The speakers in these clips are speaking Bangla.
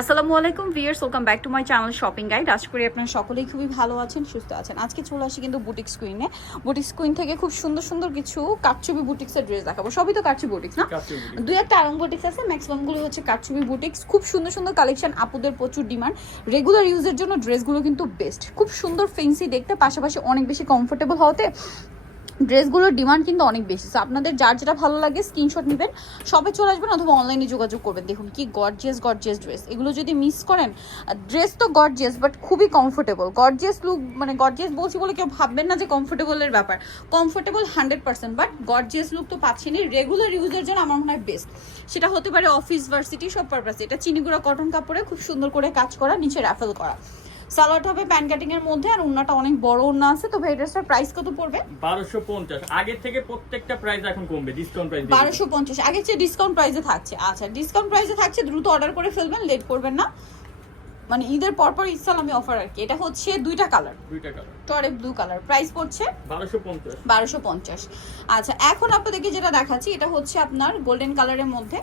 আসসালামু আলাইকুম viewers, welcome back to my channel shopping guide. আশা করি আপনারা সকলেই খুবই ভালো আছেন, সুস্থ আছেন। আজকে চলে আসি কিন্তু বুটিক্স কুইনে। বুটিক্স কুইন থেকে খুব সুন্দর সুন্দর কিছু কারচুপি বুটিক্সের ড্রেস দেখাবো। সবই তো কারচুপি বুটিক্স না, দুই একটা আরং বুটিক্স আছে, ম্যাক্সিমাম গুলো হচ্ছে কারচুপি বুটিক্স। খুব সুন্দর সুন্দর কালেকশন, আপুদের প্রচুর ডিমান্ড। রেগুলার ইউজের জন্য ড্রেসগুলো কিন্তু বেস্ট, খুব সুন্দর ফেন্সি দেখতে, পাশাপাশি অনেক বেশি কমফোর্টেবল হতে ড্রেসগুলোর ডিমান্ড কিন্তু অনেক বেশি। সো আপনাদের যার যেটা ভালো লাগে স্ক্রিনশট নেবেন, সবে চলে আসবেন অথবা অনলাইনে যোগাযোগ করবেন। দেখুন কি গর্জিয়াস গর্জিয়াস ড্রেস, এগুলো যদি মিস করেন, ড্রেস তো গর্জিয়াস বাট খুবই কমফোর্টেবল। গর্জিয়াস লুক মানে গর্জিয়াস বলছি বলে কেউ ভাববেন না যে কমফোর্টেবলের ব্যাপার, কমফোর্টেবল 100%, বাট গর্জিয়াস লুক তো পাচ্ছেনই। রেগুলার ইউজের জন্য আমার মনে হয় বেস্ট, সেটা হতে পারে অফিস ভার্সিটি সব পারপাসে। এটা চিনিগুড়া কটন কাপড়ে খুব সুন্দর করে কাজ করা, নিচে র্যাফেল করা। সালোয়ারটা হবে প্যান কাটিং এর মধ্যে, আর ওন্নাটা অনেক বড় ওন্না আছে। তো ভাই ড্রেসটার প্রাইস কত পড়বে? 1250। আগে থেকে প্রত্যেকটা প্রাইস এখন কমবে, ডিসকাউন্ট প্রাইস 1250 আগে চেয়ে ডিসকাউন্ট প্রাইসে থাকছে। আচ্ছা, ডিসকাউন্ট প্রাইসে থাকছে, দ্রুত অর্ডার করে ফেলবেন, লেট করবেন না। মানে ঈদের পরপর ইসলামি অফার আর কি। এটা হচ্ছে দুইটা কালার টরে ব্লু কালার, প্রাইস পড়ছে 1250। আচ্ছা, এখন আপনাদেরকে যেটা দেখাচ্ছি এটা হচ্ছে আপনার গোল্ডেন কালারের মধ্যে,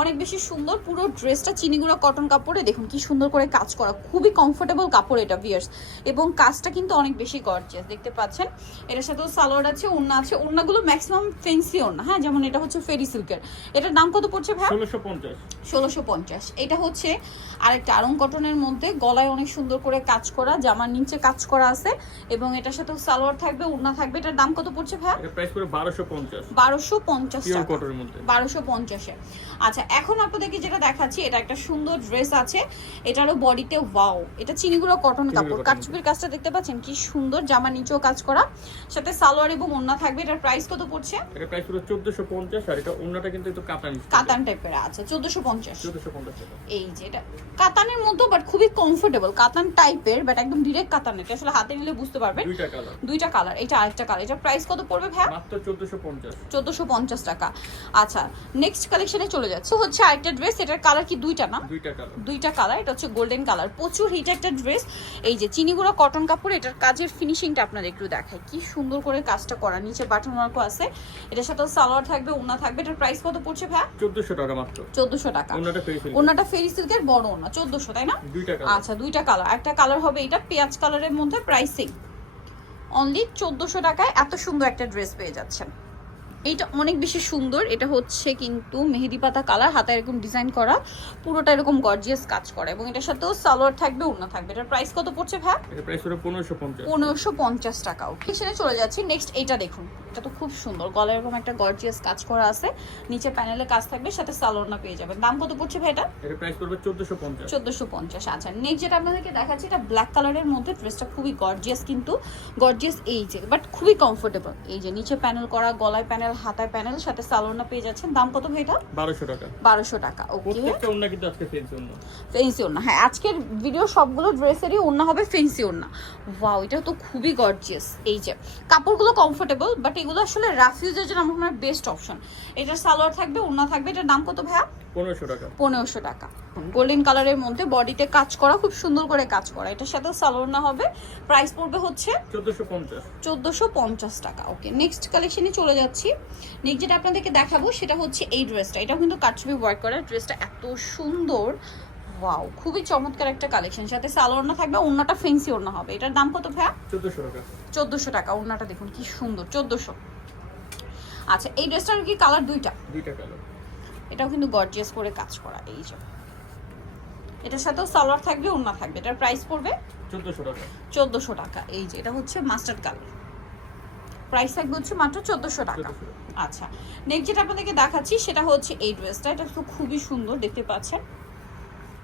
অনেক বেশি সুন্দর। পুরো ড্রেসটা চিনিগুড়া কটন কাপড়ে, দেখুন কি সুন্দর করে কাজ করা, খুবই কমফোর্টেবল কাপড় এটা ভিয়ার্স। এবং কাজটা কিন্তু অনেক বেশি গর্জিয়াস, দেখতে পাচ্ছেন। এটার সাথেও সালোয়ার আছে, ওড়না আছে। ওড়নাগুলো ম্যাক্সিমাম ফেন্সি ওড়না, হ্যাঁ, যেমন এটা হচ্ছে ফেরি সিল্কের। এটার দাম কত পড়ছে ভাই? 1650। এটা হচ্ছে আরেকটা আরং কটনের মধ্যে, গলায় অনেক সুন্দর করে কাজ করা, জামার নিচে কাজ করা আছে, এবং এটার সাথে সালোয়ার থাকবে, ওড়না থাকবে। এটার দাম কত পড়ছে ভাই? এটা প্রাইস পুরো 1250 টাকা, কটনের মধ্যে 1250 এ। আচ্ছা, এখন আপনাদেরকে যেটা দেখাচ্ছি এটা একটা সুন্দর ড্রেস আছে, এটারও বডিতে ওয়াও, এটা চিনিগুড়া কটন কাপড়, কারচুপির কাজটা দেখতে পাচ্ছেন কি সুন্দর, জামার নিচেও কাজ করা, সাথে সালোয়ার এবং ওড়না থাকবে। এটার প্রাইস কত পড়ছে? এটা প্রাইস পুরো 1450, আর এটা ওন্নাটা কিন্তু একটু কাতান টাইপের আছে, 1450 টাকা। এই যে এটা কাতানের মধ্যে, বাট খুবই কমফোর্টেবল, কাতান টাইপের, বাট একদম ডিরেক্ট কাতান। এটা আসলে হাতে নিলে বুঝতে পারবেন। দুইটা কালার, এটা আরেকটা কালার। এটা প্রাইস কত পড়বে ভাই? মাত্র 1450 টাকা। আচ্ছা, নেক্সট কালেকশনে চলে যাচ্ছে, হচ্ছে আরেকটা ড্রেস। এটার কালার কি দুইটা না? দুইটা কালার। এটা হচ্ছে গোল্ডেন কালার, প্রচুর হিট একটা ড্রেস। এই যে চিনিগুড়া কটন কাপড়, এটার কাজের ফিনিশিংটা আপনাদের একটু দেখায়, কি সুন্দর করে কাজটা করা, নিচে বাটন ওয়ার্কও আছে। এটার সাথে সালোয়ার থাকবে, ওড়না থাকবে। এটার প্রাইস কত পড়ছে ভাই? 1400 টাকা মাত্র। 1400 টাকা। ওড়নাটা ফেরি সিল্কের বড় ওড়না, 1400, তাই না? আচ্ছা, দুইটা কালার। একটা কালার হবে এটা পেঁয়াজ কালারের মধ্যে, প্রাইসিং অনলি 1400 টাকায় এত সুন্দর একটা ড্রেস পেয়ে যাচ্ছেন। এইটা অনেক বেশি সুন্দর। এটা হচ্ছে কিন্তু মেহেদি পাতা কালার, হাতে এরকম ডিজাইন করা, পুরোটা এরকম গর্জিয়াস কাজ করা, এবং এটার সাথেও সালোয়ার থাকবে, ওড়না থাকবে। এটার প্রাইস কত পড়ছে ভাই? এটা প্রাইস হলো 1550 টাকা। ওকে, সেখানে চলে যাচ্ছি নেক্সট। এইটা দেখুন, এটা তো খুব সুন্দর, গলায় এরকম একটা গর্জিয়াস কাজ করা আছে, নিচে প্যানেলে কাজ থাকবে, সাথে সালোয়ার না পেয়ে যাবেন। দাম কত পড়ছে ভাই এটা? এটা প্রাইস পড়বে 1450। আচ্ছা, নেক্সট যেটা আপনাদেরকে দেখাচ্ছি, এটা ব্ল্যাক কালারের মধ্যে, ড্রেসটা খুবই গর্জিয়াস, কিন্তু গর্জিয়াস এই যে, বাট খুবই কমফোর্টেবল। এই যে নিচে প্যানেল করা, গলায় প্যানেল, হাতায় প্যানেল, সাথে সালোয়ার না পেয়ে যাচ্ছেন। দাম কত ভাই এটা? 1200 টাকা। ওকে, প্রত্যেকটা ওন্না কিন্তু আজকে ফেন্সি ওড়না। হ্যাঁ, আজকের ভিডিও সবগুলো ড্রেসেরই ওড়না হবে ফেন্সি ওড়না। ওয়াও, এটা তো খুবই গর্জিয়াস। এই যে কাপড়গুলো কমফোর্টেবল, বাট এগুলো আসলে রাফ ইউজের জন্য আমার বেস্ট অপশন। এটার সালোয়ার থাকবে, ওড়না থাকবে। এটার দাম কত ভাইয়া? 1500 টাকা। গোল্ডেন কালারের মধ্যে, বডিতে কাজ করা, খুব সুন্দর করে কাজ করা। এটার সাথে সালোয়ার না হবে, প্রাইস পড়বে হচ্ছে 1450 টাকা। ওকে, নেক্সট কালেকশনে চলে যাচ্ছি। নেক্সট যেটা আপনাদেরকে দেখাবো সেটা হচ্ছে এই ড্রেসটা। এটা কিন্তু কারচুপি ওয়ার্ক করা, ড্রেসটা এত সুন্দর, ওয়াও, খুবই চমৎকার একটা কালেকশন। সাথে সালোয়ার না থাকবে, ওড়নাটা ফেন্সি ওড়না হবে। এটার দাম কত ভাইয়া? 1400 টাকা। ওড়নাটা দেখুন কি সুন্দর, 1400। আচ্ছা, এই ড্রেসটার কি কালার? দুইটা কালার। এটাও কিন্তু গর্জিয়াস করে কাজ করা। এই যে এটার সাথেও সালোয়ার থাকবে, ওড়না থাকবে। এটার প্রাইস পড়বে 1400 টাকা। এই যে এটা হচ্ছে মাস্টার্ড কালার, প্রাইস থাকবে হচ্ছে মাত্র 1400 টাকা। আচ্ছা, নেক্সট যেটা আপনাদেরকে দেখাচ্ছি সেটা হচ্ছে এই ড্রেসটা। এটা তো খুবই সুন্দর, দেখতে পাচ্ছেন।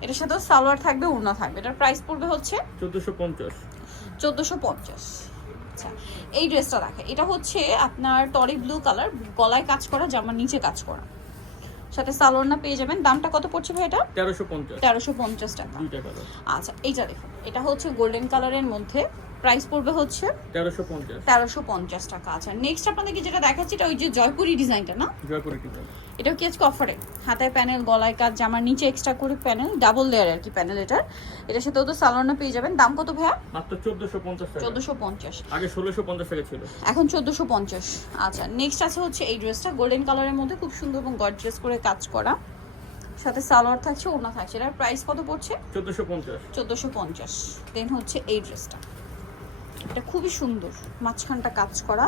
এটার সাথেও সালোয়ার থাকবে, ওড়না থাকবে। এটার প্রাইস পড়বে হচ্ছে 1450। আচ্ছা, এই ড্রেসটা দেখে, এটা হচ্ছে আপনার টরি ব্লু কালার, গলায় কাজ করা, জামার নিচে কাজ করা, সাথে সালোয়ার না পেয়ে যাবেন। দামটা কত পড়ছে ভাই এটা? 1350 টাকা। আচ্ছা, এইটা দেখুন, এটা হচ্ছে গোল্ডেন কালারের মধ্যে, প্রাইস পড়বে হচ্ছে 1350 টাকা। আচ্ছা, নেক্সট আপনাদেরকে যেটা দেখাচ্ছি এটা ওই যে জয়পুরি ডিজাইনটা না? এটাও কি আজকে অফারে, হাতায় প্যানেল, গলায় কাজ, জামার নিচে এক্সট্রা করে প্যানেল, ডাবল লেয়ার আর কি প্যানেল। এটার সাথেও তো সালোয়ার না পেয়ে যাবেন। দাম কত ভাইয়া? মাত্র 1450 টাকা। 1450, আগে 1650 টাকা ছিল, এখন 1450। আচ্ছা, নেক্সট আছে হচ্ছে এই ড্রেসটা গোল্ডেন কালারের মধ্যে, খুব সুন্দর এবং গর্জিয়াস করে কাজ করা, সাথে সালোয়ার থাকছে, ওড়না থাকছে। এটার প্রাইস কত পড়ছে? 1450। 1450। দেন হচ্ছে এই ড্রেসটা, এটা খুবই সুন্দর, মাঝখানটা কাজ করা,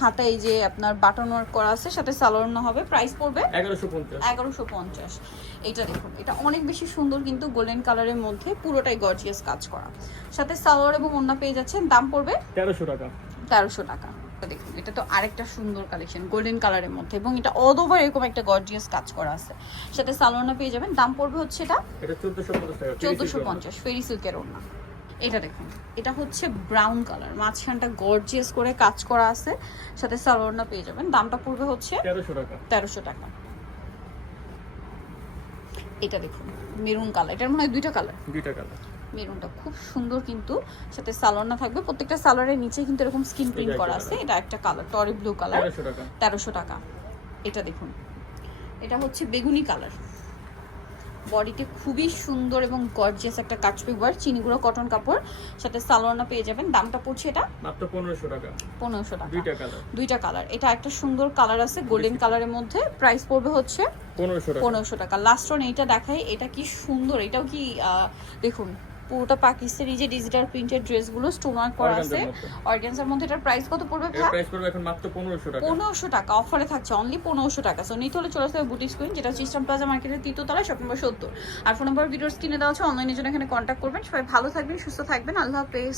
হাতে এই যে আপনার বাটন ওয়ার্ক করা আছে, সাথে সালোয়ার না হবে। প্রাইস পড়বে 1150। 1150। এটা দেখুন, এটা অনেক বেশি সুন্দর, কিন্তু গোল্ডেন কালারের মধ্যে পুরোটাই গর্জিয়াস কাজ করা, সাথে সালোয়ার এবং ওড়না পেয়ে যাচ্ছেন। দাম পড়বে 1300 টাকা। 1300 টাকা। দেখুন এটা তো আরেকটা সুন্দর কালেকশন গোল্ডেন কালারের মধ্যে, এবং এটা অল ওভার এরকম একটা গর্জিয়াস কাজ করা আছে, সাথে সালোয়ার না পেয়ে যাবেন। দাম পড়বে হচ্ছে এটা এটা 1450 টাকা। 1450 ফেরি সিল্কের ওড়না। এটা দেখুন, এটা হচ্ছে ব্রাউন কালার, মাঝখানটা গর্জিয়াস করে কাজ করা আছে, সাথে সালোয়ার না পেয়ে যাবেন। দামটা পড়বে হচ্ছে 1300 টাকা। 1300 টাকা। এটা দেখুন মেরুন কালার, এটার মনে হয় দুইটা কালার। দুইটা কালার। মেরুনটা খুব সুন্দর, কিন্তু সাথে সালোয়ার না থাকবে। প্রত্যেকটা সালোয়ারের নিচে কিন্তু এরকম স্কিন প্রিন্ট করা আছে। এটা একটা কালার টরি ব্লু কালার, 1300 টাকা। 1300 টাকা। এটা দেখুন, এটা হচ্ছে বেগুনি কালার, বডিতে খুবই সুন্দর এবং গর্জিয়াস একটা কাচপি ওয়ার্ক, চিনিগুলো কটন কাপড়, সাথে সালোয়ার না পেয়ে যাবেন। দামটা পড়ছে এটা মাত্র 1500 টাকা। 1500 টাকা। দুইটা কালার। দুইটা কালার। এটা একটা সুন্দর কালার আছে গোল্ডেন কালারের মধ্যে, প্রাইস পড়বে হচ্ছে 1500 টাকা। 1500 টাকা। লাস্ট ওয়ান এইটা দেখাই, এটা কি সুন্দর, এটাও কি দেখুন পুরোটা পাকিস্তানি যে ডিজিটাল প্রিন্টেড ড্রেসগুলো স্টোন ওয়ার্ক করা আছে অর্গানজার মধ্যে। এটার প্রাইস কত পড়বে এর প্রাইস পড়বে এখন মাত্র 1500 টাকা। 1500 টাকা অফারে থাকছে, অনলি 1500 টাকা। সো নিতে হলে চলে আসতে হবে বুটিক স্কুইন, যেটা সিস্টেম প্লাজা মার্কেটের 3য় তলায়, শপ নম্বর 70। আর ফোন নম্বর ভিডিওর স্ক্রিনে দেওয়া আছে, অনলাইনের জন্য এখানে কন্ট্যাক্ট করবেন। সবাই ভালো থাকবেন, সুস্থ থাকবেন, আল্লাহ হাফেজ।